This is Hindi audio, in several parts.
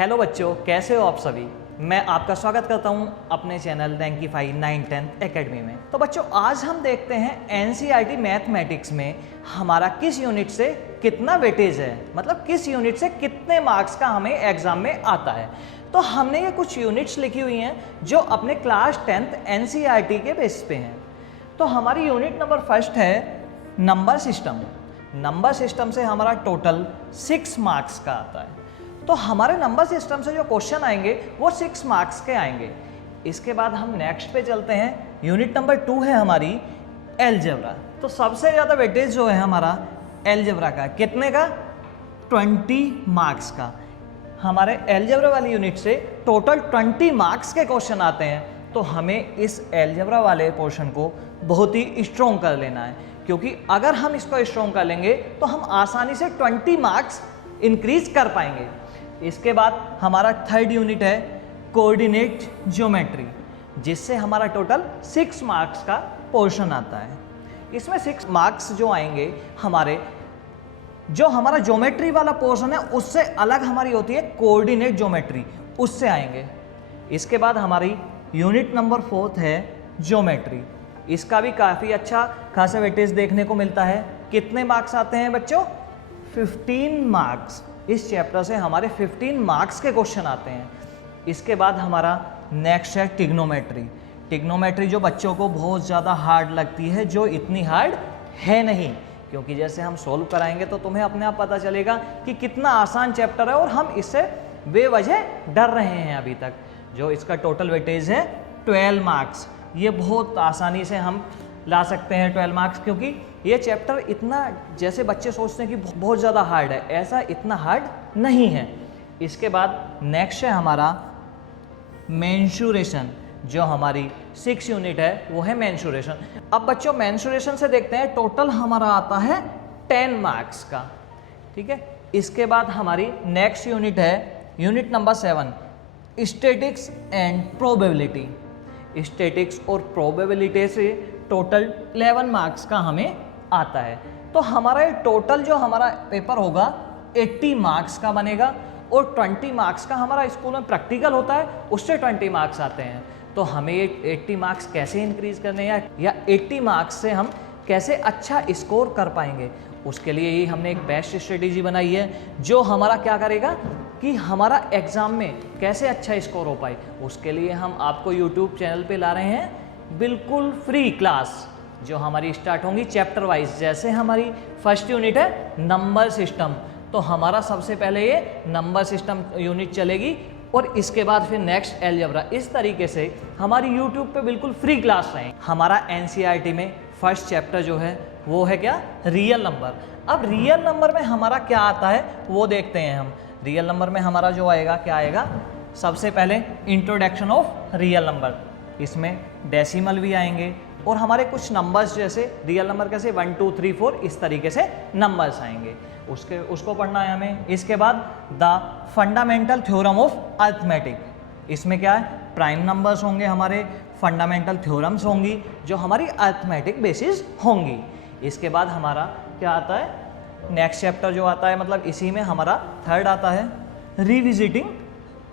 हेलो बच्चों, कैसे हो आप सभी। मैं आपका स्वागत करता हूं अपने चैनल रैंकीफाई 9-10 एकेडमी में। तो बच्चों, आज हम देखते हैं एनसीईआरटी मैथमेटिक्स में हमारा किस यूनिट से कितना वेटेज है, मतलब किस यूनिट से कितने मार्क्स का हमें एग्जाम में आता है। तो हमने ये कुछ यूनिट्स लिखी हुई हैं जो अपने क्लास 10th एनसीईआरटी के बेस पे हैं। तो हमारी यूनिट नंबर फर्स्ट है नंबर सिस्टम। नंबर सिस्टम से हमारा टोटल 6 मार्क्स का आता है। तो हमारे नंबर सिस्टम से जो क्वेश्चन आएंगे वो 6 मार्क्स के आएंगे। इसके बाद हम नेक्स्ट पे चलते हैं। यूनिट नंबर 2 है हमारी अलजेब्रा। तो सबसे ज़्यादा वेटेज जो है हमारा अलजेब्रा का, कितने का? 20 मार्क्स का। हमारे अलजेब्रा वाली यूनिट से टोटल 20 मार्क्स के क्वेश्चन आते हैं। तो हमें इस अलजेब्रा वाले पोर्शन को बहुत ही स्ट्रॉन्ग कर लेना है, क्योंकि अगर हम इसको स्ट्रॉन्ग कर लेंगे तो हम आसानी से 20 मार्क्स इंक्रीज कर पाएंगे। इसके बाद हमारा थर्ड यूनिट है कोऑर्डिनेट ज्योमेट्री, जिससे हमारा टोटल 6 मार्क्स का पोर्शन आता है। इसमें 6 मार्क्स जो आएंगे जो हमारा ज्योमेट्री वाला पोर्शन है उससे अलग हमारी होती है कोऑर्डिनेट ज्योमेट्री, उससे आएंगे। इसके बाद हमारी यूनिट नंबर 4 है ज्योमेट्री। इसका भी काफ़ी अच्छा खासा वेटेज देखने को मिलता है। कितने मार्क्स आते हैं बच्चों? 15 मार्क्स। इस चैप्टर से हमारे 15 मार्क्स के क्वेश्चन आते हैं। इसके बाद हमारा नेक्स्ट है टिग्नोमेट्री। टिग्नोमेट्री जो बच्चों को बहुत ज़्यादा हार्ड लगती है, जो इतनी हार्ड है नहीं, क्योंकि जैसे हम सोल्व कराएंगे तो तुम्हें अपने आप पता चलेगा कि कितना आसान चैप्टर है और हम इससे बेवजह डर रहे हैं अभी तक। जो इसका टोटल वेटेज है 12 मार्क्स। ये बहुत आसानी से हम ला सकते हैं 12 मार्क्स, क्योंकि ये चैप्टर इतना, जैसे बच्चे सोचते हैं कि बहुत ज़्यादा हार्ड है, ऐसा इतना हार्ड नहीं है। इसके बाद नेक्स्ट है हमारा मेंसुरेशन। जो हमारी 6 यूनिट है वो है मेंसुरेशन। अब बच्चों मेंसुरेशन से देखते हैं, टोटल हमारा आता है 10 मार्क्स का, ठीक है। इसके बाद हमारी नेक्स्ट यूनिट है unit number 7 statics and probability. Statics और प्रोबेबिलिटी से टोटल 11 मार्क्स का हमें आता है। तो हमारा टोटल जो हमारा पेपर होगा 80 मार्क्स का बनेगा, और 20 मार्क्स का हमारा स्कूल में प्रैक्टिकल होता है, उससे 20 मार्क्स आते हैं। तो हमें 80 मार्क्स कैसे इंक्रीज करने हैं, या 80 मार्क्स से हम कैसे अच्छा स्कोर कर पाएंगे, उसके लिए ही हमने एक बेस्ट स्ट्रेटेजी बनाई है, जो हमारा क्या करेगा कि हमारा एग्ज़ाम में कैसे अच्छा स्कोर हो पाए। उसके लिए हम आपको यूट्यूब चैनल पे ला रहे हैं बिल्कुल फ्री क्लास, जो हमारी स्टार्ट होंगी चैप्टर वाइज। जैसे हमारी फर्स्ट यूनिट है नंबर सिस्टम, तो हमारा सबसे पहले ये नंबर सिस्टम यूनिट चलेगी, और इसके बाद फिर नेक्स्ट अलजेब्रा। इस तरीके से हमारी यूट्यूब पे बिल्कुल फ्री क्लास रहें। हमारा एनसीईआरटी में फर्स्ट चैप्टर जो है वो है क्या? Real number. अब रियल नंबर में हमारा क्या आता है वो देखते हैं हम। रियल नंबर में हमारा जो आएगा, क्या आएगा? सबसे पहले इंट्रोडक्शन ऑफ रियल नंबर। इसमें डेसिमल भी आएंगे, और हमारे कुछ नंबर्स जैसे रियल नंबर कैसे 1 2 3 4 इस तरीके से नंबर्स आएंगे, उसको पढ़ना है हमें। इसके बाद the fundamental theorem of arithmetic. इसमें क्या है? प्राइम नंबर्स होंगे, हमारे फंडामेंटल थ्योरम्स होंगी, जो हमारी अर्थमेटिक बेसिस होंगी। इसके बाद हमारा क्या आता है? नेक्स्ट चैप्टर जो आता है, मतलब इसी में हमारा थर्ड आता है रिविजिटिंग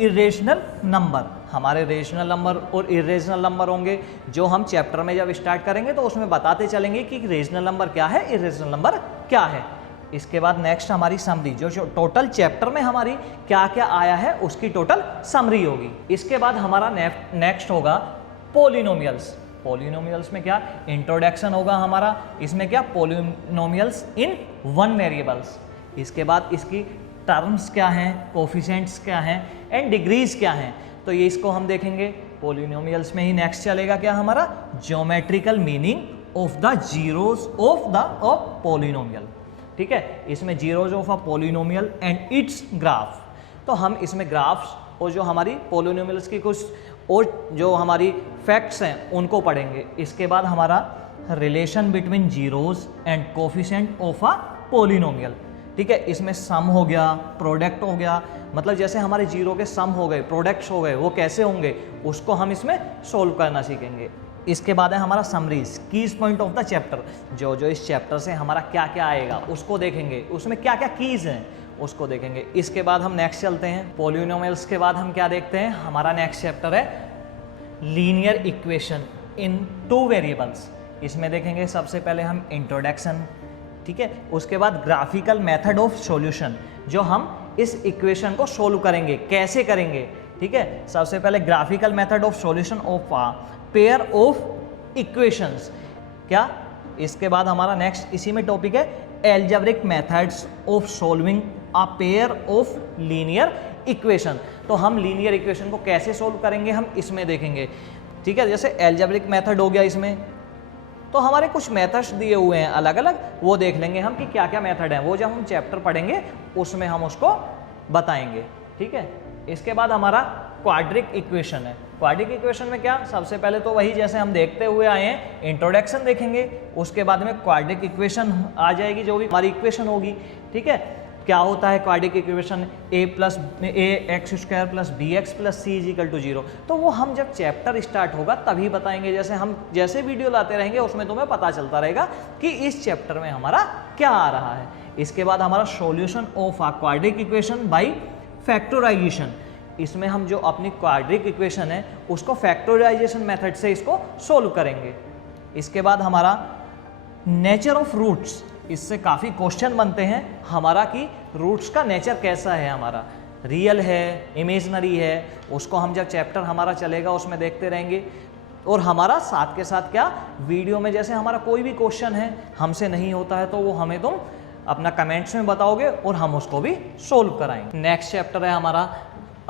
इरेशनल नंबर। हमारे रेशनल नंबर और इरेशनल नंबर होंगे, जो हम चैप्टर में जब स्टार्ट करेंगे तो उसमें बताते चलेंगे कि रेशनल नंबर क्या है, इरेशनल नंबर क्या है। इसके बाद नेक्स्ट हमारी समरी, जो टोटल चैप्टर में हमारी क्या क्या आया है उसकी टोटल समरी होगी। इसके बाद हमारा नेक्स्ट होगा पॉलिनोमियल्स। पॉलिनोमियल्स में क्या? इंट्रोडक्शन होगा हमारा। इसमें क्या? पॉलिनोमियल्स इन 1 वेरिएबल्स। इसके बाद इसकी टर्म्स क्या हैं, कोफिशिएंट्स क्या हैं, एंड डिग्रीज क्या हैं, तो ये इसको हम देखेंगे। पॉलिनोमियल्स में ही नेक्स्ट चलेगा क्या हमारा? Geometrical meaning of the zeros of polynomial, ठीक है। इसमें zeros of a polynomial and it's graph. तो हम इसमें ग्राफ्स और जो हमारी पॉलिनोमियल्स की कुछ और जो हमारी फैक्ट्स हैं उनको पढ़ेंगे। इसके बाद हमारा relation between zeros and coefficient of a polynomial, ठीक है। इसमें सम हो गया, प्रोडक्ट हो गया, मतलब जैसे हमारे जीरो के सम हो गए, प्रोडक्ट्स हो गए, वो कैसे होंगे उसको हम इसमें सोल्व करना सीखेंगे। इसके बाद है हमारा summaries, keys point of the chapter. जो इस चैप्टर से हमारा क्या क्या आएगा उसको देखेंगे, उसमें क्या क्या कीज हैं उसको देखेंगे। इसके बाद हम नेक्स्ट चलते हैं, पॉलिनोमियल्स के बाद हम क्या देखते हैं, हमारा नेक्स्ट चैप्टर है लीनियर इक्वेशन इन 2 वेरिएबल्स। इसमें देखेंगे सबसे पहले हम इंट्रोडक्शन, ठीक है, उसके बाद ग्राफिकल मेथड ऑफ सॉल्यूशन, जो हम इस इक्वेशन को सोल्व करेंगे, कैसे करेंगे, ठीक है। सबसे पहले graphical method of solution of a pair of equations, क्या। इसके बाद हमारा नेक्स्ट इसी में टॉपिक है algebraic methods of solving a pair of linear equation. तो हम लीनियर इक्वेशन को कैसे सोल्व करेंगे हम इसमें देखेंगे, ठीक है। जैसे एल्जेब्रिक मेथड हो गया, इसमें तो हमारे कुछ मेथड्स दिए हुए हैं अलग अलग, वो देख लेंगे हम कि क्या क्या मेथड है, वो जब हम चैप्टर पढ़ेंगे उसमें हम उसको बताएंगे, ठीक है। इसके बाद हमारा क्वाड्रिक इक्वेशन है। क्वाड्रिक इक्वेशन में क्या, सबसे पहले तो वही जैसे हम देखते हुए आए हैं, इंट्रोडक्शन देखेंगे, उसके बाद में क्वाड्रिक इक्वेशन आ जाएगी, जो भी हमारी इक्वेशन होगी, ठीक है। क्या होता है quadric equation, ax² plus bx plus c = 0। तो वो हम जब चैप्टर स्टार्ट होगा तभी बताएंगे, जैसे हम जैसे वीडियो लाते रहेंगे उसमें तुम्हें पता चलता रहेगा कि इस चैप्टर में हमारा क्या आ रहा है। इसके बाद हमारा solution of a quadratic equation by factorization. इसमें हम जो अपनी क्वाड्रिक इक्वेशन है उसको फैक्टराइजेशन मेथड से इसको सोल्व करेंगे। इसके बाद हमारा नेचर ऑफ रूट्स, इससे काफ़ी क्वेश्चन बनते हैं हमारा कि रूट्स का नेचर कैसा है, हमारा रियल है, इमेजनरी है, उसको हम जब चैप्टर हमारा चलेगा उसमें देखते रहेंगे। और हमारा साथ के साथ क्या, वीडियो में जैसे हमारा कोई भी क्वेश्चन है हमसे नहीं होता है तो वो हमें तुम अपना कमेंट्स में बताओगे और हम उसको भी सोल्व कराएंगे। नेक्स्ट चैप्टर है हमारा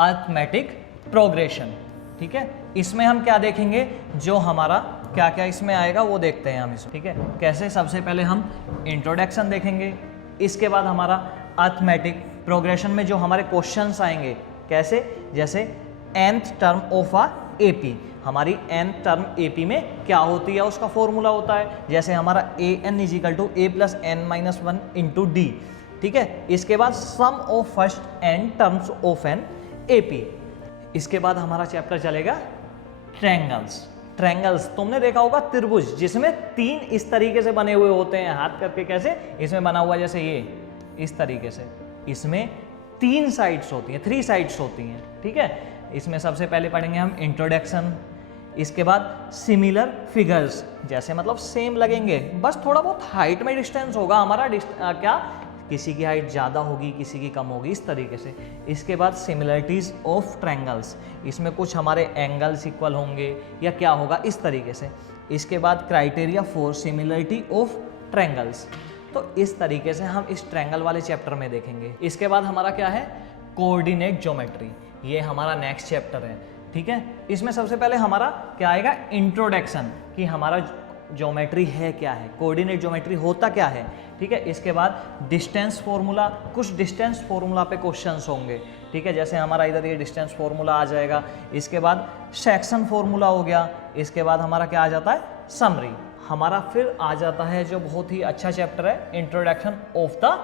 अरिथमेटिक प्रोग्रेशन, ठीक है। इसमें हम क्या देखेंगे, जो हमारा क्या क्या इसमें आएगा वो देखते हैं हम इसमें, ठीक है। कैसे, सबसे पहले हम इंट्रोडक्शन देखेंगे, इसके बाद हमारा अरिथमेटिक प्रोग्रेशन में जो हमारे क्वेश्चंस आएंगे, कैसे, जैसे nth term of a AP, हमारी nth टर्म एपी में क्या होती है, उसका फॉर्मूला होता है, जैसे हमारा an = a + n-1 × d, ठीक है। इसके बाद sum of first n terms of N AP. इसके बाद हमारा चैप्टर चलेगा ट्रायंगल्स। ट्रायंगल्स तुमने देखा होगा, त्रिभुज जिसमें 3 इस तरीके से बने हुए होते हैं, हाथ करके कैसे इसमें बना हुआ, जैसे ये इस तरीके से, इसमें 3 साइड्स होती हैं, 3 साइड्स होती हैं, ठीक है। इसमें सबसे पहले पढ़ेंगे हम इंट्रोडक्शन, इसके बाद सिमिलर फिगर्स, जैसे मतलब सेम लगेंगे, बस थोड़ा बहुत हाइट में डिस्टेंस होगा हमारा, क्या, किसी की हाइट ज़्यादा होगी, किसी की कम होगी, इस तरीके से। इसके बाद सिमिलरिटीज़ ऑफ ट्रायंगल्स, इसमें कुछ हमारे एंगल्स इक्वल होंगे या क्या होगा, इस तरीके से। इसके बाद criteria for similarity of triangles, तो इस तरीके से हम इस ट्रायंगल वाले चैप्टर में देखेंगे। इसके बाद हमारा क्या है, कोऑर्डिनेट ज्योमेट्री, ये हमारा नेक्स्ट चैप्टर है, ठीक है। इसमें सबसे पहले हमारा क्या आएगा, इंट्रोडक्शन, कि हमारा ज्योमेट्री है क्या है, कोऑर्डिनेट ज्योमेट्री होता क्या है, ठीक है। इसके बाद डिस्टेंस फॉर्मूला, कुछ डिस्टेंस फॉर्मूला पे क्वेश्चंस होंगे, ठीक है, जैसे हमारा इधर ये डिस्टेंस फॉर्मूला आ जाएगा। इसके बाद सेक्शन फॉर्मूला हो गया। इसके बाद हमारा क्या आ जाता है, समरी। हमारा फिर आ जाता है जो बहुत ही अच्छा चैप्टर है, इंट्रोडक्शन ऑफ द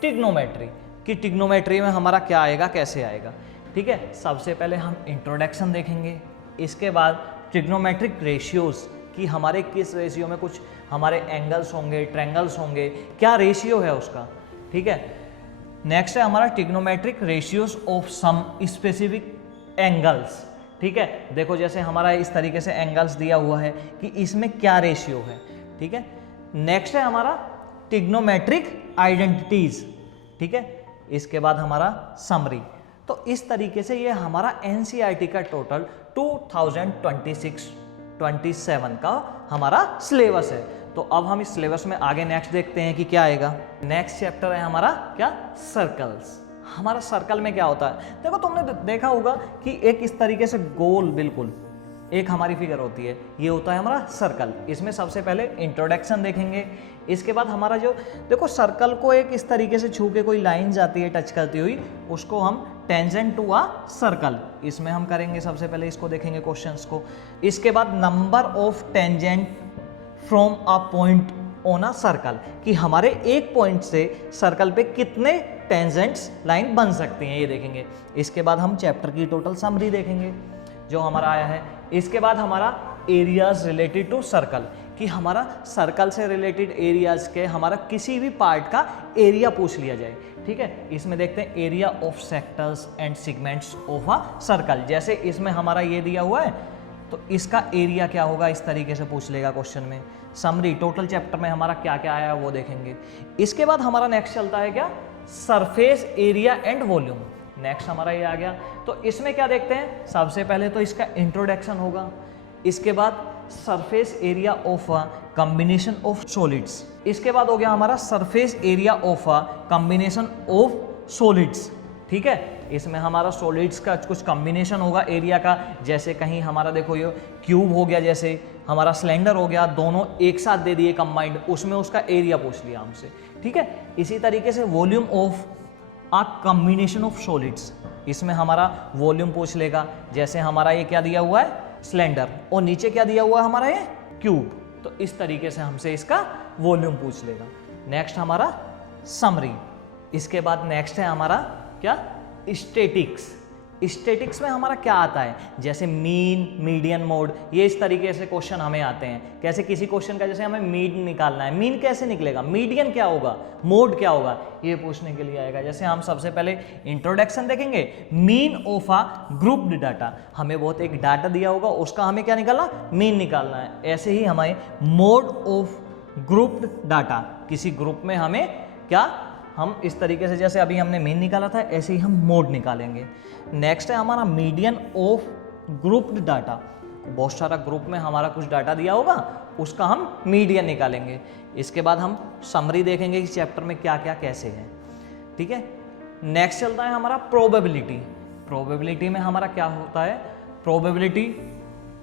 ट्रिग्नोमेट्री, कि ट्रिग्नोमेट्री में हमारा क्या आएगा, कैसे आएगा, ठीक है। सबसे पहले हम इंट्रोडक्शन देखेंगे, इसके बाद ट्रिग्नोमेट्रिक रेशियोज, कि हमारे किस रेशियो में कुछ हमारे एंगल्स होंगे, ट्रायंगल्स होंगे, क्या रेशियो है उसका, ठीक है। नेक्स्ट है हमारा trigonometric ratios of some specific angles, ठीक है। देखो जैसे हमारा इस तरीके से एंगल्स दिया हुआ है कि इसमें क्या रेशियो है, ठीक है। नेक्स्ट है हमारा ट्रिग्नोमेट्रिक आइडेंटिटीज, ठीक है। इसके बाद हमारा समरी। तो इस तरीके से ये हमारा एनसीईआरटी का टोटल 2026-27 का हमारा सिलेबस है। तो अब हम इस सिलेबस में आगे नेक्स्ट देखते हैं कि क्या आएगा। नेक्स्ट चैप्टर है हमारा क्या, सर्कल्स। हमारा सर्कल में क्या होता है, देखो तुमने देखा होगा कि एक इस तरीके से गोल बिल्कुल एक हमारी फिगर होती है, ये होता है हमारा सर्कल। इसमें सबसे पहले इंट्रोडक्शन देखेंगे, इसके बाद हमारा जो देखो सर्कल को एक इस तरीके से छू के कोई लाइन जाती है टच करती हुई, उसको हम टेंजेंट टू अ सर्कल, इसमें हम करेंगे। सबसे पहले इसको देखेंगे क्वेश्चंस को। इसके बाद number of tangent from a point on a circle, कि हमारे एक पॉइंट से सर्कल पे कितने टेंजेंट्स लाइन बन सकती हैं, ये देखेंगे। इसके बाद हम चैप्टर की टोटल समरी देखेंगे जो हमारा आया है। इसके बाद हमारा एरियाज रिलेटेड टू सर्कल, कि हमारा सर्कल से रिलेटेड एरियाज के हमारा किसी भी पार्ट का एरिया पूछ लिया जाए। ठीक है, इसमें देखते हैं area of sectors and segments of a circle. जैसे इसमें हमारा ये दिया हुआ है तो इसका एरिया क्या होगा, इस तरीके से पूछ लेगा क्वेश्चन में। समरी टोटल चैप्टर में हमारा क्या क्या आया है वो देखेंगे। इसके बाद हमारा नेक्स्ट चलता है क्या, surface area and volume. Next हमारा ये आ गया। तो इसमें क्या देखते हैं, सबसे पहले तो इसका इंट्रोडक्शन होगा, इसके बाद surface area of a combination of solids, इसके बाद हो गया हमारा surface area of a combination of solids. ठीक है, इसमें हमारा सॉलिड्स का कुछ कॉम्बिनेशन होगा एरिया का, जैसे कहीं हमारा देखो ये क्यूब हो गया, जैसे हमारा सिलेंडर हो गया, दोनों एक साथ दे दिए कंबाइंड, उसमें उसका एरिया पूछ लिया हमसे। ठीक है, इसी तरीके से volume of a combination of solids, इसमें हमारा वॉल्यूम पूछ लेगा। जैसे हमारा ये क्या दिया हुआ है, सिलेंडर, और नीचे क्या दिया हुआ है हमारा ये क्यूब, तो इस तरीके से हमसे इसका वॉल्यूम पूछ लेगा। नेक्स्ट हमारा समरी, इसके बाद नेक्स्ट है हमारा क्या, स्टैटिक्स। स्टैटिक्स में हमारा क्या आता है, जैसे मीन, मीडियन, मोड, ये इस तरीके से क्वेश्चन हमें आते हैं। कैसे किसी क्वेश्चन का जैसे हमें मीन निकालना है, मीन कैसे निकलेगा, मीडियन क्या होगा, मोड क्या होगा, ये पूछने के लिए आएगा। जैसे हम सबसे पहले इंट्रोडक्शन देखेंगे, mean of a grouped data, हमें बहुत एक डाटा दिया होगा, उसका हमें क्या निकालना, मीन निकालना है। ऐसे ही हमें मोड ऑफ ग्रुप्ड डाटा, किसी ग्रुप में हमें क्या, हम इस तरीके से जैसे अभी हमने मीन निकाला था ऐसे ही हम मोड निकालेंगे। नेक्स्ट है हमारा मीडियन ऑफ ग्रुप्ड डाटा, बहुत सारा ग्रुप में हमारा कुछ डाटा दिया होगा, उसका हम मीडियन निकालेंगे। इसके बाद हम समरी देखेंगे इस चैप्टर में क्या क्या कैसे है। ठीक है, नेक्स्ट चलता है हमारा प्रोबेबिलिटी। प्रोबेबिलिटी में हमारा क्या होता है, probability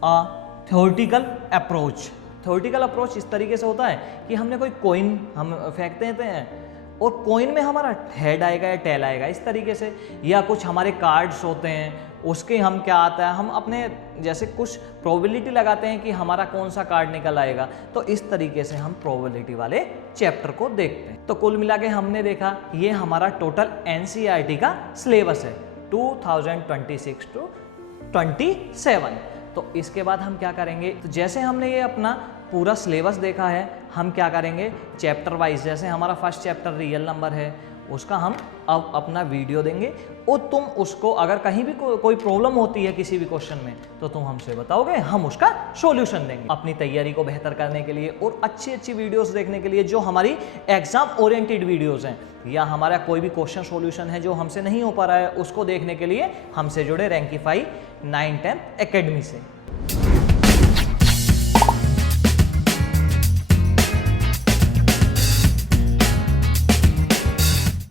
a theoretical approach. Theoretical approach इस तरीके से होता है कि हमने कोई कॉइन हम फेंकते हैं और कॉइन में हमारा हेड आएगा या टेल आएगा इस तरीके से, या कुछ हमारे कार्ड्स होते हैं उसके हम क्या आता है, हम अपने जैसे कुछ प्रोबेबिलिटी लगाते हैं कि हमारा कौन सा कार्ड निकल आएगा, तो इस तरीके से हम प्रोबेबिलिटी वाले चैप्टर को देखते हैं। तो कुल मिला के हमने देखा ये हमारा टोटल एनसीईआरटी का सिलेबस है 2026 to 27। तो इसके बाद हम क्या करेंगे, तो जैसे हमने ये अपना पूरा सिलेबस देखा है, हम क्या करेंगे चैप्टर वाइज, जैसे हमारा फर्स्ट चैप्टर रियल नंबर है उसका हम अब अपना वीडियो देंगे, और तुम उसको अगर कहीं भी कोई प्रॉब्लम होती है किसी भी क्वेश्चन में तो तुम हमसे बताओगे, हम उसका सॉल्यूशन देंगे। अपनी तैयारी को बेहतर करने के लिए और अच्छी अच्छी वीडियोस देखने के लिए जो हमारी एग्जाम ओरिएंटेड वीडियोस हैं, या हमारा कोई भी क्वेश्चन सॉल्यूशन है जो हमसे नहीं हो पा रहा है, उसको देखने के लिए हमसे जुड़े रैंकीफाई 9-10 एकेडमी से।